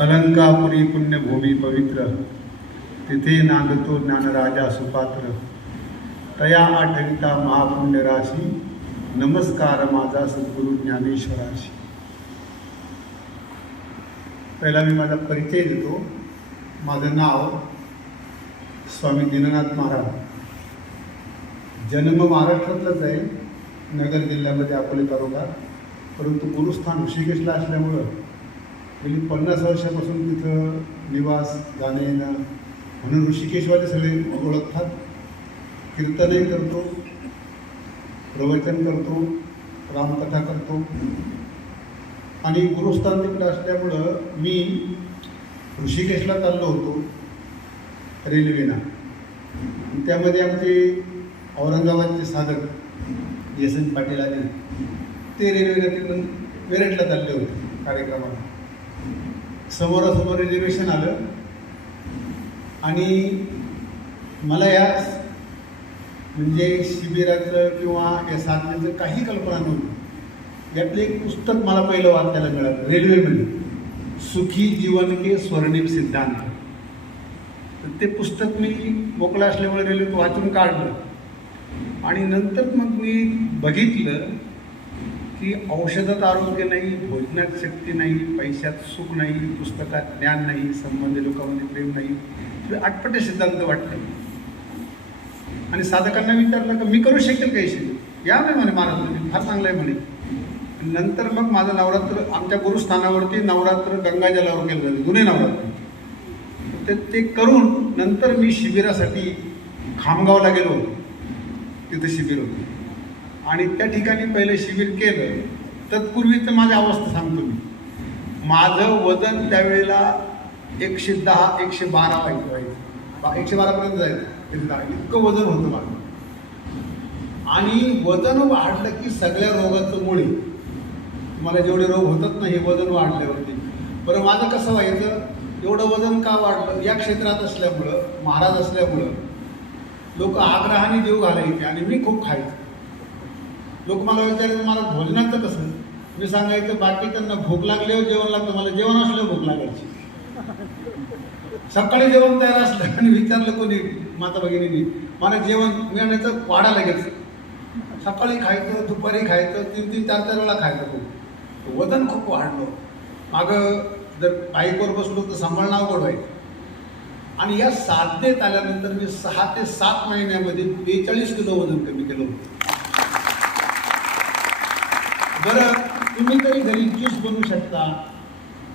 अलंकापुरी पुण्यभूमी पवित्र तिथे नांदतो ज्ञानराजा सुपात्र. तया आठविता महापुण्य राशी नमस्कार माझा सद्गुरु ज्ञानेश्वराशी. पहिला मी माझा परिचय देतो. माझं नाव स्वामी दीननाथ महाराज. जन्म महाराष्ट्रातलाच आहे नगर जिल्ह्यामध्ये अकोले तालुका. परंतु गुरुस्थान ऋषिकेशला असल्यामुळं गेली पन्नास वर्षापासून तिथं निवास जाणं येणं म्हणून ऋषिकेशवाले सगळे ओळखतात. कीर्तनही करतो. प्रवचन करतो. रामकथा करतो. आणि गुरुस्थान तिकडं असल्यामुळं मी ऋषिकेशला चाललो होतो रेल्वेनं. त्यामध्ये आमचे औरंगाबादचे साधक यशवंत पाटील आले ते रेल्वेनं तिकडून वेरेटला चालले होते कार्यक्रमाला. समोरासमोर रिझर्वेशन आलं. आणि मला या म्हणजे शिबिराचं किंवा या साधनेचं काही कल्पना नव्हती. यातलं एक पुस्तक मला पहिलं वाचायला मिळालं रेल्वेमध्ये. सुखी जीवन के स्वर्णिम सिद्धांत. तर ते पुस्तक मी मोकळं असल्यामुळे रेल्वेत वाचून काढलं. आणि नंतर मग मी बघितलं की औषधात आरोग्य नाही भोजनात शक्ती नाही पैशात सुख नाही पुस्तकात ज्ञान नाही संबंधी लोकांमध्ये प्रेम नाही आटपटे सिद्धांत वाटले. आणि साधकांना विचारलं का मी करू शकेल काही शेती या नाही म्हणे महाराज तुम्ही फार चांगलं आहे म्हणे. नंतर मग माझं नवरात्र आमच्या गुरुस्थानावरती नवरात्र गंगाजलावर केलं जाते जुने नवरात्र. ते ते करून नंतर मी शिबिरासाठी खामगावला गेलो तिथं शिबिर होतं. आणि त्या ठिकाणी पहिलं शिबिर केलं. तत्पूर्वीचं माझी अवस्था सांगतो मी. माझं वजन त्यावेळेला एकशे दहा एकशे बारा व्हायचं व्हायचं. बा- एकशे बारापर्यंत जायचं. इतकं वजन होतं माझं. आणि वजन वाढलं की सगळ्या रोगाचं मुळे. मला जेवढे रोग होतात ना हे वजन वाढल्यावरती बरं माझं कसं व्हायचं? एवढं वजन का वाढलं? या क्षेत्रात असल्यामुळं महाराज असल्यामुळं लोक आग्रहाने जीव घालायचे आणि मी खूप खायचो. लोक मला विचारायचं मला भोजनाचं कसं? मी सांगायचं बाकी त्यांना भूक लागल्यावर जेवण लागतं मला जेवण असल्यावर भूक लागायची. सकाळी जेवण तयार असलं आणि विचारलं कोणी माता भगिनी मला जेवण मिळण्याचं वाढा लागेल सकाळी खायचं दुपारी खायचं तीन तीन चार चार वेळा खायचं खूप. वजन खूप वाढलं. मागं जर बाईकवर बसलो तर सांभाळणं अवघड व्हायचं. आणि या साधनेत आल्यानंतर मी सहा ते सात महिन्यामध्ये बेचाळीस किलो वजन कमी केलं होतं. बरं तुम्ही तरी घरी ज्यूस बनवू शकता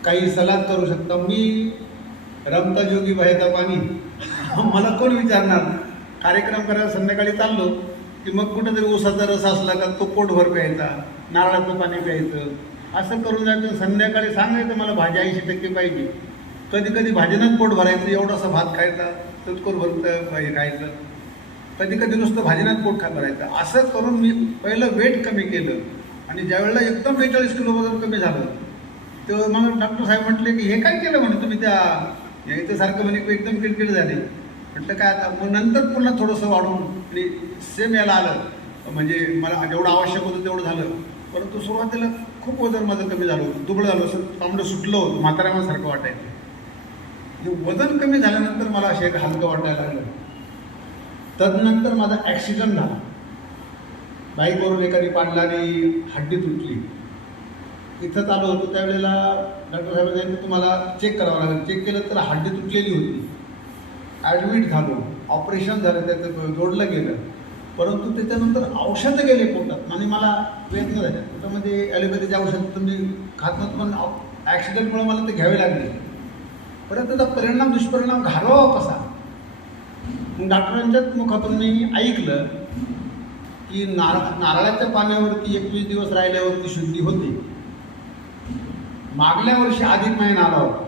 काही सलाद करू शकता. मी रमता जोगी बहेता पाणी. मला कोण विचारणार? कार्यक्रम करायला संध्याकाळी चाललो की मग कुठेतरी ऊसाचा रस असला का तो पोटभर प्यायचा नारळाचं पाणी प्यायचं. असं करून जायचं संध्याकाळी सांगायचं मला भाजी ऐंशी टक्के पाहिजे. कधी कधी भाजीनंच पोट भरायचं एवढासा भात खायचा तत्कोर भरतं खायचं. कधी कधी नुसतं भाजीनंच पोट खा भरायचं असं करून मी पहिलं वेट कमी केलं. आणि ज्यावेळेला एकदम बेचाळीस किलो वजन कमी झालं तर मग डॉक्टर साहेब म्हटले की हे काय केलं म्हणे तुम्ही त्या या इथं सारखं म्हणे एकदम किडकिड झाले. म्हटलं काय आता मग नंतर पुन्हा थोडंसं वाढून आणि सेम याला आलं. म्हणजे मला जेवढं आवश्यक होतं तेवढं झालं. परंतु सुरुवातीला खूप वजन माझं कमी झालं होतं दुबळं झालं असं तांबडं सुटलं होतं म्हाताऱ्यामासारखं वाटायचं. हे वजन कमी झाल्यानंतर मला असे एक हलकं वाटायला लागलं. तदनंतर माझा ॲक्सिडेंट झाला. बाईकवरून एखादी पाडला आणि हड्डी तुटली. इथं आलो होतो त्यावेळेला डॉक्टर साहेबांनी तुम्हाला चेक करावं लागेल. चेक केलं तर हड्डी तुटलेली होती. ॲडमिट झालो. ऑपरेशन झालं त्याचं जोडलं गेलं. परंतु त्याच्यानंतर औषधं गेले पोटात. आणि मला वेदना झाल्या. पोटामध्ये ॲलोपॅथीचे औषध तुम्ही खात नव्हतं पण ॲक्सिडेंटमुळे मला ते घ्यावे लागले. परत त्याचा परिणाम दुष्परिणाम घालवा कसा? मग डॉक्टरांच्याच मुखातून मी ऐकलं की नार नारळाच्या पाण्यावरती एकवीस दिवस राहिल्यावरती शुद्धी होते. मागल्या वर्षी अधिक महिना आला होता.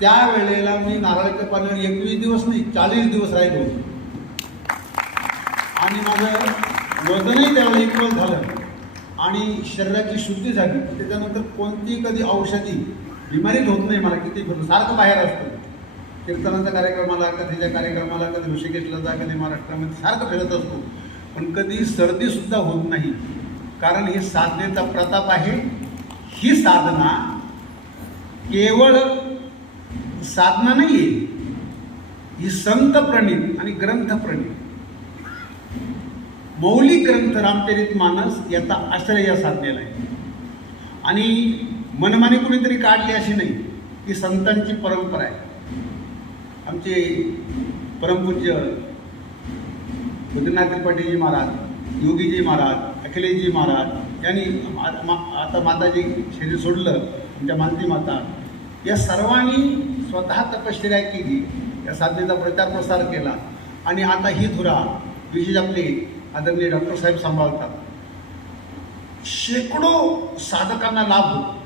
त्यावेळेला मी नारळाच्या पाण्यावर एकवीस दिवस नाही चाळीस दिवस राहिलो होतो. आणि माझं वजनही त्यावेळेला इक्वल झालं. आणि शरीराची शुद्धी झाली. त्याच्यानंतर कोणती कधी औषधी बिमारीच होत नाही मला किती फिरलो सारखं बाहेर असतं. कीर्तनाच्या कार्यक्रमाला कधीच्या कार्यक्रमाला कधी ऋषिकेशला जा कधी महाराष्ट्रामध्ये सारखं फिरत असतो. पण कधी सर्दीसुद्धा होत नाही. कारण ही साधनेचा प्रताप आहे. ही साधना केवळ साधना नाही आहे ही संत प्रणित आणि ग्रंथ प्रणित. मौलिक ग्रंथ रामचरित मानस याचा आश्रय या साधनेला आहे. आणि मनमाने कुणीतरी काढली अशी नाही ही संतांची परंपरा आहे. आमचे परमपूज्य रुद्रनाथ त्रिपाठीजी महाराज योगीजी महाराज अखिलेशजी महाराज यांनी आता माताजी शरीर सोडलं आमच्या मानती माता. या सर्वांनी स्वतः तपश्चर्या केली या साधनेचा प्रचार प्रसार केला. आणि आता ही धुरा विशेष आपले आदरणीय डॉक्टर साहेब सांभाळतात. शेकडो साधकांना लाभ होतो.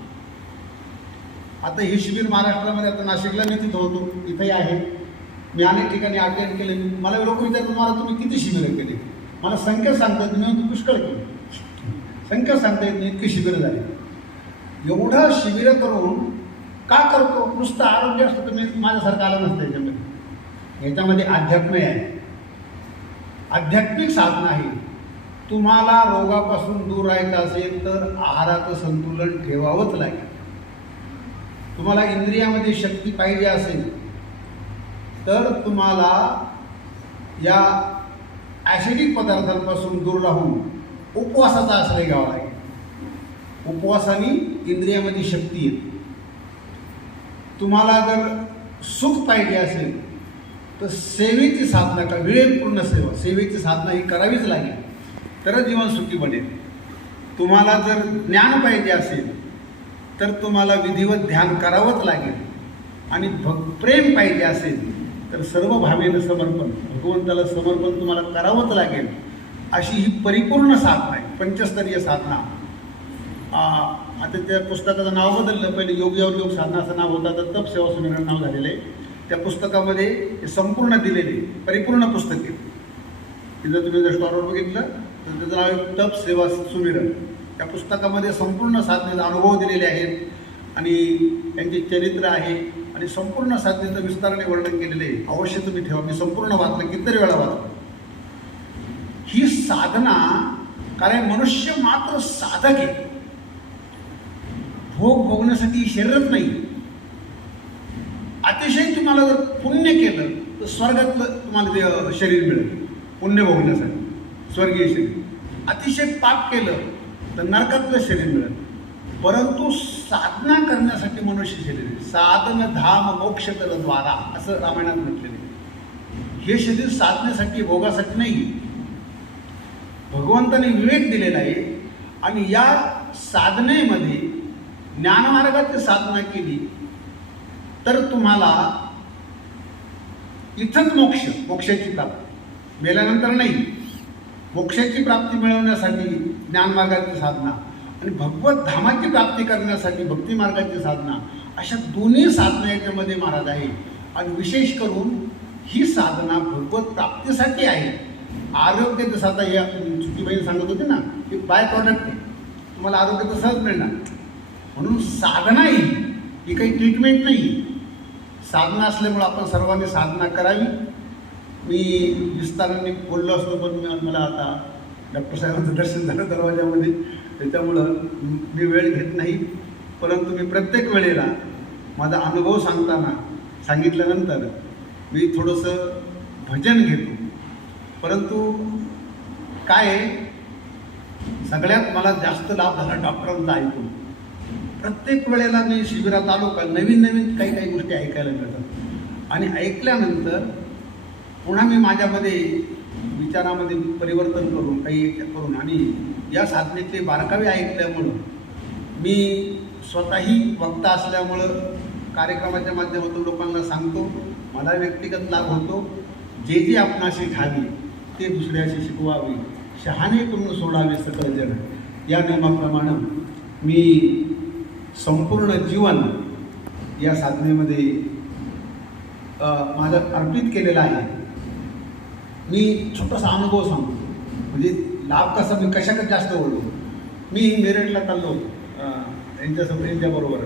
आता हे शिबिर महाराष्ट्रामध्ये आता नाशिकला मी तिथं होतो इथंही आहे. मी अनेक ठिकाणी अटेंड केले. मला लोक विचारतात मला तुम्ही किती शिबिरं केली मला संख्या सांगता येत नाही पुष्कळ केली. संख्या सांगता येत नाही इतकी शिबिरं झाली. एवढं शिबिरं करून का करतो? नुसतं आरोग्य असतं तुम्ही माझ्यासारखं आलं नसतं याच्यामध्ये. याच्यामध्ये अध्यात्म आहे. आध्यात्मिक साधना आहे. तुम्हाला रोगापासून दूर राहायचं असेल तर आहाराचं संतुलन ठेवावंच लागेल. तुम्हाला इंद्रियामध्ये शक्ती पाहिजे असेल तर तुम्हाला या ॲसिडिक पदार्थांपासून दूर राहून उपवासाचा आश्रय घ्यावा लागेल. उपवासाने इंद्रियामध्ये शक्ती येते. तुम्हाला जर सुख पाहिजे असेल तर सेवेची साधना करा वेळेपूर्ण सेवा सेवेची साधना ही करावीच लागेल. तरच जीवन सुखी बनेल. तुम्हाला जर ज्ञान पाहिजे असेल तर तुम्हाला विधिवत ध्यान करावंच लागेल. आणि भक् प्रेम पाहिजे असेल तर सर्व भावेनं समर्पण. भगवंताला समर्पण तुम्हाला करावंच लागेल. अशी ही परिपूर्ण साधना आहे. पंचस्तरीय साधना. आता त्या पुस्तकाचं नाव बदललं. पहिले योग्यावर योग साधना असं नाव होतं. तर तप सेवा सुमिरण नाव झालेलं आहे. त्या पुस्तकामध्ये हे संपूर्ण दिलेले परिपूर्ण पुस्तक आहे. तिथं तुम्ही जर स्टॉरवर बघितलं तर त्याचं नाव आहे तप सेवा सुमिरण त्या पुस्तकामध्ये संपूर्ण साधनेचा अनुभव दिलेले आहेत. आणि त्यांचे चरित्र आहे. आणि संपूर्ण साधनेचं विस्ताराने वर्णन केलेलं आहे. अवश्य तुम्ही ठेवा. मी संपूर्ण वाचलं कितीतरी वेळा वाचलं. ही साधना कारण मनुष्य मात्र साधक आहे. भोग भोगण्यासाठी शरीरच नाही. अतिशय तुम्हाला जर पुण्य केलं तर स्वर्गातलं तुम्हाला ते शरीर मिळेल. पुण्य भोगण्यासाठी. स्वर्गीय शरीर. अतिशय पाप केलं तर नरकातलं शरीर मिळेल. परंतु साधना करण्यासाठी मनुष्य शरीर साधन धाम मोक्ष कर द्वारा असं रामायणात म्हटलेलं आहे. हे शरीर साधण्यासाठी भोगासाठी नाही. भगवंताने विवेक दिलेला आहे आणि या साधनेमध्ये ज्ञानमार्गाची साधना केली तर तुम्हाला इथंच मोक्ष मोक्षाची प्राप्ती. मेल्यानंतर नाही. मोक्षाची प्राप्ती मिळवण्यासाठी ज्ञानमार्गाची साधना. आणि भगवत धामाची प्राप्ती करण्यासाठी भक्ती मार्गाची साधना अशा दोन्ही साधना याच्यामध्ये महाराज आहे. आणि विशेष करून ही साधना भगवत प्राप्तीसाठी आहे. आरोग्य जसं आता या चुकीबाईने सांगत होते ना की बाय प्रॉडक्ट आहे. तुम्हाला आरोग्य तर सहज मिळणार. म्हणून साधना ही ही काही ट्रीटमेंट नाही. साधना असल्यामुळं आपण सर्वांनी साधना करावी. मी विस्ताराने बोललो असतो पण मला आता डॉक्टर साहेबांचं दर्शन झालं दरवाजामध्ये त्याच्यामुळं मी वेळ घेत नाही परंतु मी प्रत्येक वेळेला माझा अनुभव सांगताना सांगितल्यानंतर मी थोडंसं भजन घेतो. परंतु काय सगळ्यात मला जास्त लाभ झाला डॉक्टरांचा ऐकून. प्रत्येक वेळेला मी शिबिरात आलो का नवीन नवीन काही काही गोष्टी ऐकायला मिळतात. आणि ऐकल्यानंतर पुन्हा मी माझ्यामध्ये विचारामध्ये परिवर्तन करून काही करून आणि या साधनेतले बारकावे ऐकल्यामुळं मी स्वतःही वक्ता असल्यामुळं कार्यक्रमाच्या माध्यमातून लोकांना सांगतो मला व्यक्तिगत लाभ होतो. जे जे आपणाशी घ्यावी ते दुसऱ्याशी शिकवावे शहाणे करून सोडावे सकल या नियमाप्रमाणे मी संपूर्ण जीवन या साधनेमध्ये माझं अर्पित केलेलं आहे. मी छोटासा अनुभव सांगतो. म्हणजे लाभ कसा मी कशाकडे जास्त बोललो मी मेरठला चाललो अ, यांच्यासोबत यांच्याबरोबर.